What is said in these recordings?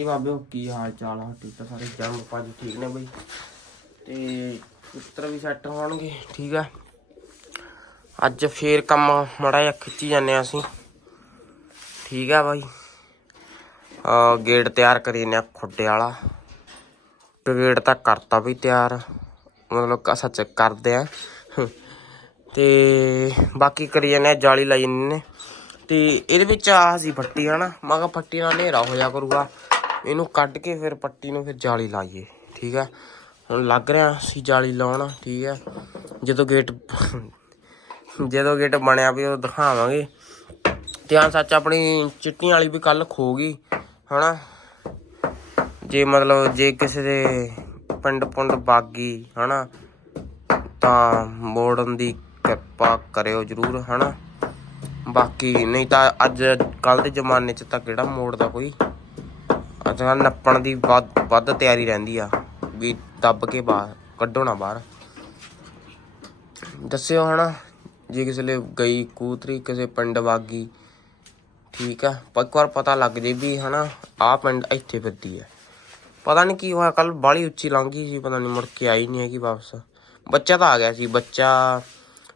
ਜੀ ਬਾਬਿਓ ਕੀ ਹਾਲ ਚਾਲ ਆ? ਠੀਕ ਤਾਂ ਸਾਰੇ ਜੰਮ ਭਾਜੀ ਠੀਕ ਨੇ ਬਈ। ਤੇ ਪੁੱਤਰ ਵੀ ਸੈੱਟ ਹੋਣਗੇ, ਠੀਕ ਆ। ਅੱਜ ਫੇਰ ਕੰਮ ਮੜਾ ਜਿਹਾ ਖਿੱਚੀ ਜਾਂਦੇ ਆ ਅਸੀਂ। ਠੀਕ ਆ ਬਾਈ। ਆ ਗੇਟ ਤਿਆਰ ਕਰੀ ਨੇ ਖੁੱਡੇ ਵਾਲਾ। ਤੇ ਗੇਟ ਤਾਂ ਕਰਤਾ ਵੀ ਤਿਆਰ। ਮਤਲਬ ਸੱਚ ਕਰਦੇ ਆ। ਤੇ ਬਾਕੀ ਕਰੀ ਜਾਂਦੇ ਆ ਜਾਲੀ ਲਾਈ ਜਾਂਦੇ ਨੇ। ਤੇ ਇਹਦੇ ਵਿੱਚ ਆਹ ਸੀ ਪੱਟੀ ਹਨਾ? ਮੈਂ ਕਿਹਾ ਫੱਟੀ ਨਾਲ ਹਨੇਰਾ ਹੋ ਜਾ ਕਰੂਗਾ। ਇਹਨੂੰ ਕੱਢ ਕੇ ਫਿਰ ਪੱਟੀ ਨੂੰ ਫਿਰ ਜਾਲੀ ਲਾਈਏ, ਠੀਕ ਹੈ ਹੁਣ ਲੱਗ ਰਿਹਾ ਸੀ ਜਾਲੀ ਲਾਉਣ, ਠੀਕ ਹੈ ਜਦੋਂ ਗੇਟ ਜਦੋਂ ਗੇਟ ਬਣਿਆ ਵੀ ਉਹ ਦਿਖਾਵਾਂਗੇ। ਤੇ ਸੱਚ ਆਪਣੀ ਚਿੱਟੀਆਂ ਵਾਲੀ ਵੀ ਕੱਲ ਖੋ ਗਈ, ਹਨਾ? ਜੇ ਮਤਲਬ ਜੇ ਕਿਸੇ ਦੇ ਪਿੰਡ ਪੁੰਡ ਬਾਗੀ ਹਨਾ? ਤਾਂ ਮੋੜਨ ਦੀ ਕਿਰਪਾ ਕਰਿਓ ਜਰੂਰ, ਹਨਾ? ਬਾਕੀ ਨਹੀਂ ਤਾਂ ਅੱਜ ਕੱਲ ਦੇ ਜ਼ਮਾਨੇ 'ਚ ਤਾਂ ਕਿਹੜਾ ਮੋੜਦਾ ਕੋਈ? ਅੱਜ ਕੱਲ੍ਹ ਨੱਪਣ ਦੀ ਵੱਧ ਵੱਧ ਤਿਆਰੀ ਰਹਿੰਦੀ ਆ, ਵੀ ਦੱਬ ਕੇ ਬਾਹਰ, ਕੱਢੋ ਨਾ ਬਾਹਰ। ਦੱਸਿਓ ਹਨਾ, ਜੇ ਕਿਸੇ ਲਈ ਗਈ ਕੂਤਰੀ, ਕਿਸੇ ਪਿੰਡ ਵਾਗੀ, ਠੀਕ ਆ ਇੱਕ ਵਾਰ ਪਤਾ ਲੱਗ ਜੇ ਵੀ ਹਨਾ, ਆਹ ਪਿੰਡ ਇੱਥੇ ਫਿਰਦੀ ਆ। ਪਤਾ ਨਹੀਂ ਕੀ ਹੋਇਆ ਕੱਲ ਬਾਲੀ ਉੱਚੀ ਲੰਘ ਗਈ ਸੀ, ਪਤਾ ਨਹੀਂ ਮੁੜ ਕੇ ਆਈ ਨਹੀਂ ਹੈਗੀ ਵਾਪਸ। ਬੱਚਾ ਤਾਂ ਆ ਗਿਆ ਸੀ, ਬੱਚਾ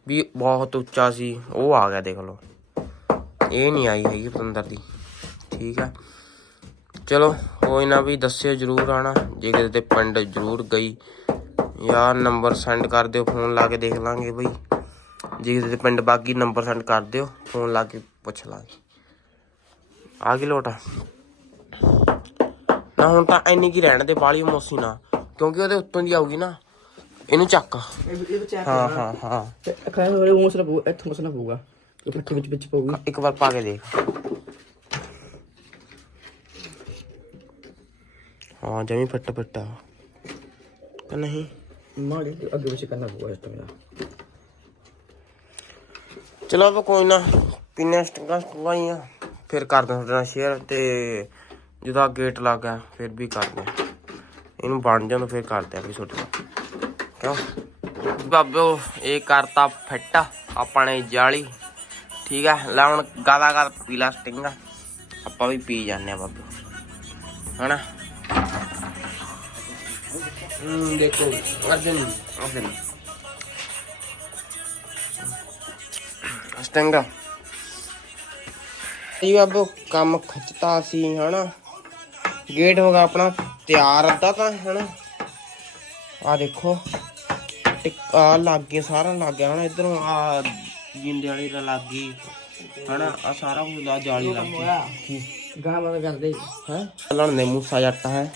ਵੀ ਬਹੁਤ ਉੱਚਾ ਸੀ, ਉਹ ਆ ਗਿਆ ਦੇਖ ਲਓ। ਇਹ ਨਹੀਂ ਆਈ ਹੈਗੀ ਪਤੰਦਰ ਦੀ, ਠੀਕ ਆ। ਚਲੋ ਕੋਈ ਨਾ ਵੀ ਦੱਸਿਓ ਜਰੂਰ ਆਣਾ। ਜੇ ਕਿਸੇ ਦੇ ਪਿੰਡ ਜਰੂਰ ਗਈ ਜਾਂ ਨੰਬਰ ਸੈਂਡ ਕਰ ਦਿਓ ਫੋਨ ਲਾ ਕੇ ਦੇਖ ਲਾਂਗੇ ਬਈ। ਜੇ ਕਿਸੇ ਦੇ ਪਿੰਡ ਬਾਕੀ ਨੰਬਰ ਸੈਂਡ ਕਰ ਦਿਓ ਫੋਨ ਲਾ ਕੇ ਪੁੱਛ ਲਾਂਗੇ। ਆ ਗਈ ਲੋਟ। ਨਾ ਹੁਣ ਤਾਂ ਇੰਨੀ ਕੀ ਰਹਿਣ ਦੇ ਬਾਲੀ ਮੋਸੀ ਨਾ। ਕਿਉਂਕਿ ਉਹਦੇ ਉੱਤੋਂ ਦੀ ਆਊਗੀ ਨਾ ਇਹਨੂੰ ਚੱਕ। ਇਹ ਇਹ ਵਿੱਚ ਚੈੱਕ ਹਾਂ ਹਾਂ ਹਾਂ। ਖਾਣ ਵਾਲੇ ਉਹ ਮਸਲਾ ਪਊ ਇੱਥੋਂ ਮਸਲਾ ਪਊਗਾ। ਇਹ ਪੱਠੇ ਵਿੱਚ ਵਿੱਚ ਪਊਗੀ। ਇੱਕ ਵਾਰ ਪਾ ਕੇ ਦੇਖ। ਹਾਂ ਜਮੀ ਫੱਟ ਫੱਟਾ ਕਿ ਨਹੀਂ। ਮਾੜੇ ਅੱਗੇ ਵਿੱਚ ਕਰਨਾ ਪਊਗਾ ਇਸ ਤੋਂ ਚਲੋ ਆਪਾਂ ਕੋਈ ਨਾ ਕਿੰਨੇ ਸਟੰਗਾਂ ਸਟੰਗਾਈਆਂ ਫਿਰ ਕਰਦੇ ਹਾਂ ਤੁਹਾਡੇ ਨਾਲ ਸ਼ੇਅਰ ਤੇ ਜਦੋਂ ਆ ਗੇਟ ਲੱਗ ਗਿਆ ਫਿਰ ਵੀ ਕਰਦੇ ਹਾਂ। ਇਹਨੂੰ ਬਣ ਜਾਣ ਫਿਰ ਕਰਦੇ ਆ ਵੀ ਛੋਟੇ ਕਿਉਂ? ਬਾਬਿਓ ਇਹ ਕਰਤਾ ਫਿੱਟ ਆਪਾਂ ਨੇ ਜਾਲੀ। ਠੀਕ ਆ ਲੈ ਹੁਣ ਗਾਦਾ ਗਾਦ ਪੀਲਾ ਸਟਿੰਗਾ। ਆਪਾਂ ਵੀ ਪੀ ਜਾਂਦੇ ਆ ਬਾਬਿਓ ਹਨਾ? ਹੂੰ ਦੇਖੋ ਅਰਜਨ ਅਰਜਨ ਸਟੰਗਾ ਇਹ ਬਾਬੋ ਕੰਮ ਖਿੱਚਤਾ ਸੀ ਹਨਾ। ਗੇਟ ਹੋ ਗਿਆ ਆਪਣਾ ਤਿਆਰ ਅੱਧਾ ਤਾਂ ਹਨਾ। ਆ ਦੇਖੋ ਟਿੱਕਾ ਲੱਗ ਗਿਆ ਸਾਰਾ ਲੱਗ ਗਿਆ ਹਨਾ। ਇਧਰੋਂ ਆ ਜਿੰਦੇ ਵਾਲੀ ਦਾ ਲੱਗ ਗਈ ਹਨਾ। ਆ ਸਾਰਾ ਕੁਝ ਆ ਜਾਲੀ ਲੱਗ ਗਈ। ਗਾਣਾ ਬੰਦ ਕਰਦੇ ਹੈ? ਚੱਲਣ ਨੇ ਮੂਸਾ ਜੱਟ ਹੈ।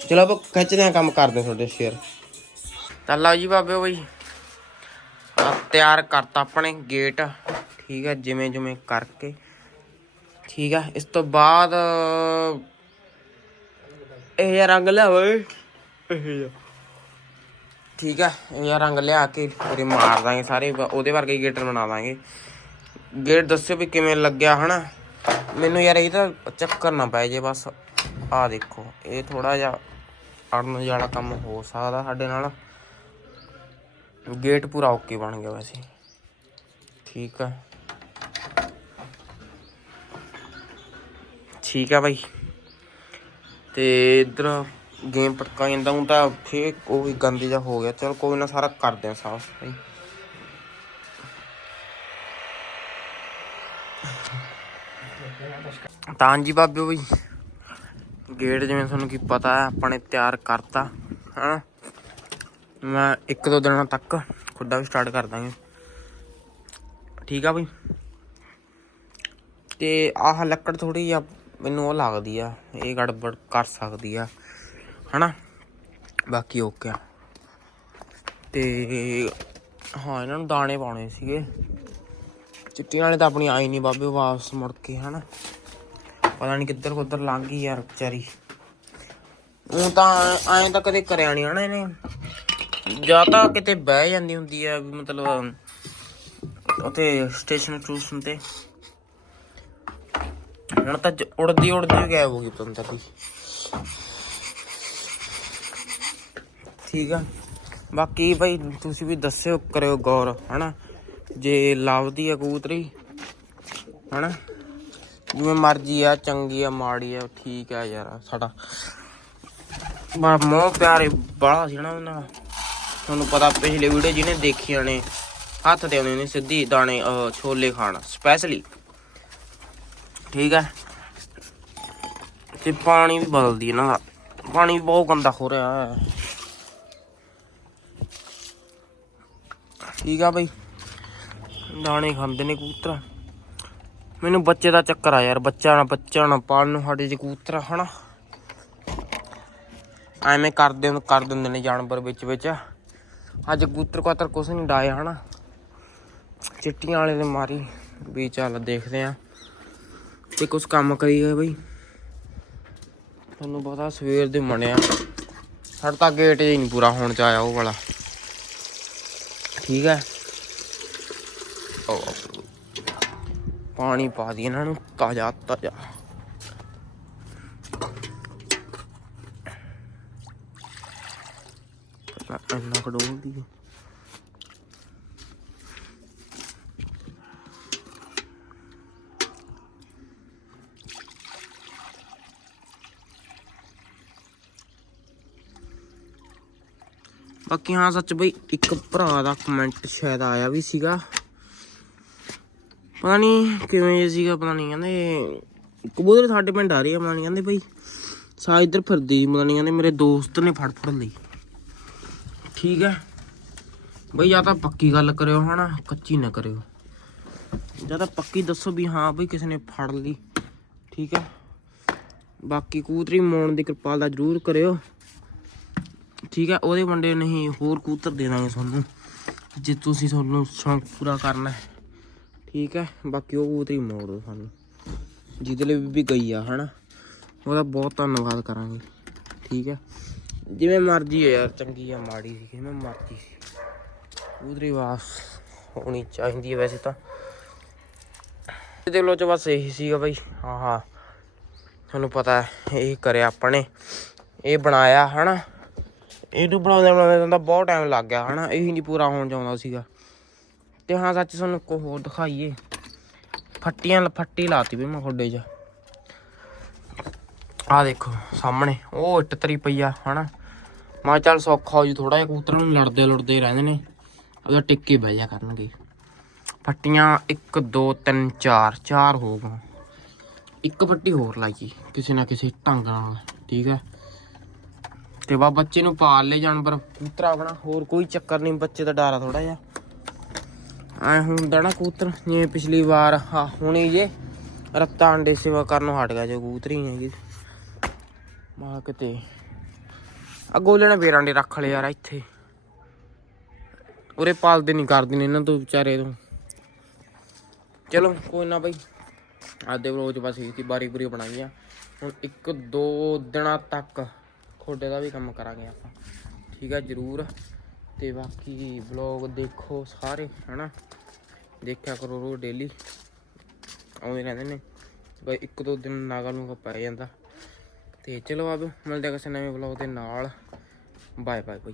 ਚਲੋ ਆਪਾਂ ਖਿੱਚਦੇ ਆ ਕੰਮ ਕਰਦੇ ਤੁਹਾਡੇ ਸ਼ੇਅਰ ਤਾਂ ਲਓ ਜੀ ਬਾਬੇ ਬਈ ਤਿਆਰ ਕਰਤਾ ਆਪਣੇ ਗੇਟ ਠੀਕ ਹੈ ਜਿਵੇਂ ਜਿਵੇਂ ਕਰਕੇ। ਠੀਕ ਹੈ ਇਸ ਤੋਂ ਬਾਅਦ ਇਹ ਜਿਹਾ ਰੰਗ ਲਿਆ ਓਏ। ਠੀਕ ਹੈ ਇਹ ਜਿਹਾ ਰੰਗ ਲਿਆ ਕੇ ਪੂਰੇ ਮਾਰ ਦਾਂਗੇ ਸਾਰੇ ਉਹਦੇ ਵਰਗੇ ਹੀ ਗੇਟ ਬਣਾ ਦਾਂਗੇ। ਗੇਟ ਦੱਸਿਓ ਵੀ ਕਿਵੇਂ ਲੱਗਿਆ ਹਨਾ। ਮੈਨੂੰ ਯਾਰ ਇਹ ਤਾਂ ਚੱਕਰ ਨਾ ਪੈ ਜੇ ਬਸ। ਆ ਦੇਖੋ, ਇਹ ਥੋੜਾ ਜਿਹਾ ਅੜਨ ਵਾਲਾ ਕੰਮ ਹੋ ਸਕਦਾ ਸਾਡੇ ਨਾਲ। ਗੇਟ ਪੂਰਾ ਓਕੇ ਬਣ ਗਿਆ ਵੈਸੇ। ਠੀਕ ਆ। ਠੀਕ ਆ ਬਾਈ। ਤੇ ਇਧਰ ਗੇਮ ਪਟਕਾ ਜਾਂਦਾ ਹੁਣ ਤਾਂ ਫੇਰ ਉਹ ਵੀ ਗੰਦੇ ਜਿਹਾ ਹੋ ਗਿਆ। ਚਲ ਕੋਈ ਨਾ, ਸਾਰਾ ਕਰਦੇ ਆ ਸਾਫ਼ ਸਫ਼ਾਈ। ਤਾਂ ਜੀ ਬਾਬਿਓ ਬਈ। ਗੇਟ ਜਿਵੇਂ ਤੁਹਾਨੂੰ ਕੀ ਪਤਾ ਹੈ, ਆਪਾਂ ਨੇ ਤਿਆਰ ਕਰਤਾ ਹਾਂ ਮੈਂ ਇੱਕ ਦੋ ਦਿਨਾਂ ਤੱਕ ਖੁੱਡਾ ਵੀ ਸਟਾਰਟ ਕਰ ਦਾਂਗੇ। ਠੀਕ ਆ ਬਈ? ਤੇ ਆਹ ਲੱਕੜ ਥੋੜੀ ਆ, ਮੈਨੂੰ ਉਹ ਲੱਗਦੀ ਆ, ਇਹ ਗੜਬੜ ਕਰ ਸਕਦੀ ਆ, ਹਨਾ? ਬਾਕੀ ਓਕੇ ਆ। ਤੇ ਹਾਂ, ਇਹਨਾਂ ਨੂੰ ਦਾਣੇ ਪਾਉਣੇ ਸੀਗੇ। ਚਿੱਟੀ ਨਾਲੇ ਤਾਂ ਆਪਣੀ ਆਈ ਨਹੀਂ ਬਾਬੇ ਵਾਪਸ ਮੁੜ ਕੇ, ਹਨਾ? ਪਤਾ ਨਹੀਂ ਕਿੱਧਰ ਕੁੱਧਰ ਲੰਘ ਗਈ ਯਾਰ ਵਿਚਾਰੀ। ਉਹ ਤਾਂ ਐਂ ਤਾਂ ਕਦੇ ਕਰਿਆ ਨਹੀਂ ਹਨਾ ਇਹਨੇ। ਜਾਂ ਤਾਂ ਕਿਤੇ ਬਹਿ ਜਾਂਦੀ ਹੁੰਦੀ ਆ ਵੀ ਮਤਲਬ ਉਤੇ ਸਟੇਸ਼ਨ ਸਟੂਸ਼ਨ ਤੇ। ਹੁਣ ਤਾਂ ਜ- ਉੜਦੀ ਉੜਦੀ ਗਾਇਬ ਹੋ ਗਈ ਪਤੰਦਰ ਦੀ। ਠੀਕ ਆ। ਬਾਕੀ ਭਾਈ ਤੁਸੀਂ ਵੀ ਦੱਸਿਓ ਕਰਿਓ ਗੌਰ ਹਨਾ। ਜੇ ਲੱਭਦੀ ਆ ਕਬੂਤਰੀ, ਹਨਾ। ਜਿਵੇਂ ਮਰਜ਼ੀ ਆ, ਚੰਗੀ ਆ, ਮਾੜੀ ਆ, ਠੀਕ ਆ ਯਾਰ, ਸਾਡਾ। ਬੜਾ ਮੋਹ ਪਿਆਰੇ ਬੜਾ ਸੀ ਨਾ ਉਹਨਾਂ ਤੁਹਾਨੂੰ ਪਤਾ ਪਿਛਲੇ ਵੀਡੀਓ ਜਿਹਨੇ ਦੇਖੀਆਂ ਨੇ, ਹੱਥ ਤੇ ਆਉਂਦੇ ਸਿੱਧੀ ਦਾਣੇ ਛੋਲੇ ਖਾਣ ਸਪੈਸ਼ਲੀ ਠੀਕ ਹੈ ਤੇ ਪਾਣੀ ਵੀ ਬਦਲਦੀ ਇਹਨਾਂ ਦਾ। ਪਾਣੀ ਬਹੁਤ ਗੰਦਾ ਹੋ ਰਿਹਾ ਹੈ ਠੀਕ ਆ ਬਈ। ਦਾਣੇ ਖਾਂਦੇ ਨੇ ਕਬੂਤਰ। ਮੈਨੂੰ ਬੱਚੇ ਦਾ ਚੱਕਰ ਆ ਯਾਰ ਬੱਚਾ ਨਾ ਬੱਚਾ ਨਾ ਪਾਲਣ ਨੂੰ ਸਾਡੇ ਚ ਕਬੂਤਰ ਹਨਾ? ਐਵੇਂ ਕਰਦੇ ਕਰ ਦਿੰਦੇ ਨੇ ਜਾਨਵਰ ਵਿੱਚ ਵਿੱਚ। ਅੱਜ ਕਬੂਤਰ ਕਾਤਰ ਕੁਛ ਨਹੀਂ ਡਾਇਆ ਹਨਾ? ਚਿੱਟੀਆਂ ਵਾਲੇ ਨੇ ਮਾਰੀ ਵੀ ਚੱਲ ਦੇਖਦੇ ਆ ਤੇ ਕੁਛ ਕੰਮ ਕਰੀ ਗਏ ਬਈ। ਤੁਹਾਨੂੰ ਪਤਾ ਸਵੇਰ ਦੇ ਮਣਿਆ। ਸਾਡਾ ਤਾਂ ਗੇਟ ਹੀ ਨਹੀਂ ਪੂਰਾ ਹੋਣ ਚ ਆਇਆ ਉਹ ਵਾਲਾ। ਠੀਕ ਹੈ? ਪਾਣੀ ਪਾ ਦੀ ਇਹਨਾਂ ਨੂੰ, ਤਾਜ਼ਾ ਤਾਜ਼ਾ। ਇੰਨਾ ਕਡੋਲਦੀ ਹੈ ਬਾਕੀ ਹਾਂ, ਸੱਚ ਬਈ, ਇੱਕ ਭਰਾ ਦਾ ਕਮੈਂਟ ਸ਼ਾਇਦ ਆਇਆ ਵੀ ਸੀਗਾ। ਪਤਾ ਨਹੀਂ ਕਿਵੇਂ ਜਿਹਾ ਸੀਗਾ, ਪਤਾ ਨਹੀਂ ਕਹਿੰਦੇ ਕਬੂਤਰ ਸਾਡੇ ਪਿੰਡ ਆ ਰਹੀ ਆ, ਪਤਾ ਨਹੀਂ ਕਹਿੰਦੇ ਬਈ। ਸਾ ਇੱਧਰ ਫਿਰਦੀ ਪਤਾ ਨਹੀਂ ਕਹਿੰਦੇ ਮੇਰੇ ਦੋਸਤ ਨੇ ਫੜ ਫੜ ਲਈ। ਠੀਕ ਹੈ। ਬਈ ਜਾਂ ਤਾਂ ਪੱਕੀ ਗੱਲ ਕਰਿਓ, ਹਨਾ, ਕੱਚੀ ਨਾ ਕਰਿਓ। ਜਾਂ ਤਾਂ ਪੱਕੀ ਦੱਸੋ ਵੀ ਹਾਂ ਬਈ ਕਿਸੇ ਨੇ ਫੜ ਲਈ। ਠੀਕ ਹੈ। ਬਾਕੀ ਕੂਤਰੀ ਮੋਣ ਦੀ ਕਿਰਪਾਲ ਕਿਰਪਾਲਤਾ ਜ਼ਰੂਰ ਕਰਿਓ। ਠੀਕ ਹੈ। ਉਹਦੇ ਵੰਡੇ ਨਹੀਂ ਹੋਰ ਕੂਤਰ ਦੇ ਦਾਂਗੇ ਤੁਹਾਨੂੰ, ਜੇ ਤੁਸੀਂ ਤੁਹਾਨੂੰ ਸ਼ੌਂਕ ਪੂਰਾ ਕਰਨਾ ਹੈ। ਠੀਕ ਹੈ, ਬਾਕੀ ਉਹ ਕਬੂਤਰੀ ਮੋੜ ਦੋ ਸਾਨੂੰ। ਜਿਹਦੇ ਲਈ ਵੀ ਗਈ ਆ, ਹਨਾ। ਉਹਦਾ ਬਹੁਤ ਧੰਨਵਾਦ ਕਰਾਂਗੇ, ਠੀਕ ਹੈ। ਜਿਵੇਂ ਮਰਜ਼ੀ ਹੈ ਯਾਰ, ਚੰਗੀ ਆ, ਮਾੜੀ ਸੀ, ਜਿਵੇਂ ਮਰਜ਼ੀ ਸੀ। ਕਬੂਤਰੀ ਵਾਸ ਹੋਣੀ ਚਾਹੀਦੀ ਹੈ ਵੈਸੇ ਤਾਂ। ਇਹਦੇ ਲੋ ਚ ਬਸ ਇਹੀ ਸੀਗਾ ਬਈ। ਹਾਂ ਹਾਂ। ਤੁਹਾਨੂੰ ਪਤਾ ਇਹ ਕਰਿਆ ਆਪਾਂ ਨੇ ਇਹ ਬਣਾਇਆ, ਹਨਾ। ਇਹਨੂੰ ਬਣਾਉਂਦੇ ਬਣਾਉਂਦੇ ਤਾਂ ਬਹੁਤ ਟਾਈਮ ਲੱਗ ਗਿਆ, ਹਨਾ। ਇਹ ਨਹੀਂ ਪੂਰਾ ਹੋਣ ਚਾਹੁੰਦਾ ਸੀਗਾ। ਤੇ ਹਾਂ ਸੱਚ ਤੁਹਾਨੂੰ ਕੋ ਹੋਰ ਦਿਖਾਈਏ। ਫੱਟੀਆਂ ਫੱਟੀ ਲਾਤੀ ਵੀ ਮੈਂ ਖੋਡੇ 'ਚ। ਆ ਦੇਖੋ, ਸਾਹਮਣੇ। ਉਹ ਇੱਟ ਤਰੀ ਪਈ ਆ, ਹਨਾ? ਮੈਂ ਚੱਲ ਸੌਖਾ ਹੋ ਜੂ ਥੋੜਾ ਜਿਹਾ ਕਬੂਤਰਾਂ ਨੂੰ ਲੜਦੇ ਲੜਦੇ ਰਹਿੰਦੇ ਨੇ। ਉਹਦਾ ਟਿੱਕੇ ਬਹਿ ਜਾ ਕਰਨਗੇ। ਫੱਟੀਆਂ 1 2 3 4 ਚਾਰ ਹੋ ਗਏ। ਇੱਕ ਫੱਟੀ ਹੋਰ ਲਾਈ ਕਿਸੇ ਨਾ ਕਿਸੇ ਢੰਗ ਨਾਲ, ਠੀਕ ਹੈ? ਤੇ ਬਾ ਬੱਚੇ ਨੂੰ ਪਾਲ ਲੈ ਜਾਨਵਰ। ਕੂਤਰਾ ਆਪਣਾ, ਹੋਰ ਕੋਈ ਚੱਕਰ ਨਹੀਂ, ਬੱਚੇ ਦਾ ਡਰ ਥੋੜਾ ਜਿਹਾ। ਐ ਹੁੰਦਾ ਨਾ ਕਬੂਤਰ ਜਿਵੇਂ ਪਿਛਲੀ ਵਾਰ ਹਾਂ ਹੁਣੀ ਜੇ ਰੱਤਾ ਅੰਡੇ ਸੇਵਾ ਕਰਨੋਂ ਹਟ ਗਿਆ ਜੋ ਕਬੂਤਰ ਹੀ ਹੈਗੀ ਮਾ ਕਿਤੇ। ਆ ਗੋਲੇ ਨੇ ਫੇਰ ਅੰਡੇ ਰੱਖ ਲਏ ਯਾਰ ਇੱਥੇ। ਉਰੇ ਪਾਲਦੇ ਨਹੀਂ ਕਰਦੇ ਨੇ ਇਹਨਾਂ ਤੋਂ ਵਿਚਾਰੇ ਤੋਂ। ਚਲੋ, ਕੋਈ ਨਾ ਬਈ। ਅੱਜ ਦੇ ਵਲੋਗ ਚ ਬਸ ਇਹ ਸੀ ਬਾਰੀ ਬੁਰੀ ਬਣਾਈ ਆ। ਹੁਣ ਇੱਕ ਦੋ ਦਿਨਾਂ ਤੱਕ ਖੋਡੇ ਦਾ ਵੀ ਕੰਮ ਕਰਾਂਗੇ ਆਪਾਂ। ਠੀਕ ਆ, ਜਰੂਰ। ਤੇ ਬਾਕੀ ਵਲੋਗ ਦੇਖੋ ਸਾਰੇ, ਹਨਾ? ਦੇਖਿਆ ਕਰੋ ਰੋ ਡੇਲੀ ਆਉਂਦੇ ਰਹਿੰਦੇ ਨੇ। ਬਈ ਇੱਕ ਦੋ ਦਿਨ ਨਾਗਾ ਨੂੰ ਪੈ ਜਾਂਦਾ। ਤੇ ਚਲੋ ਆਬ ਮਿਲਦੇ ਕਿਸੇ ਨਵੇਂ ਵਲੋਗ ਦੇ ਨਾਲ। ਬਾਏ ਬਾਏ ਬਈ।